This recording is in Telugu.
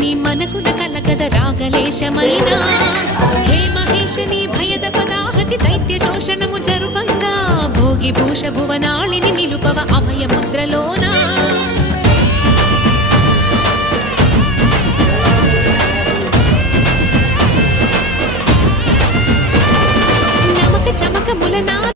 నీ మనసున కలకద రాగలేశమైనా హే మహేశని భయద పదాహతి దైత్య శోషణము జరుపంగా భోగి భూష భువనాళిని నిలుపవ అభయ ముద్రలోనా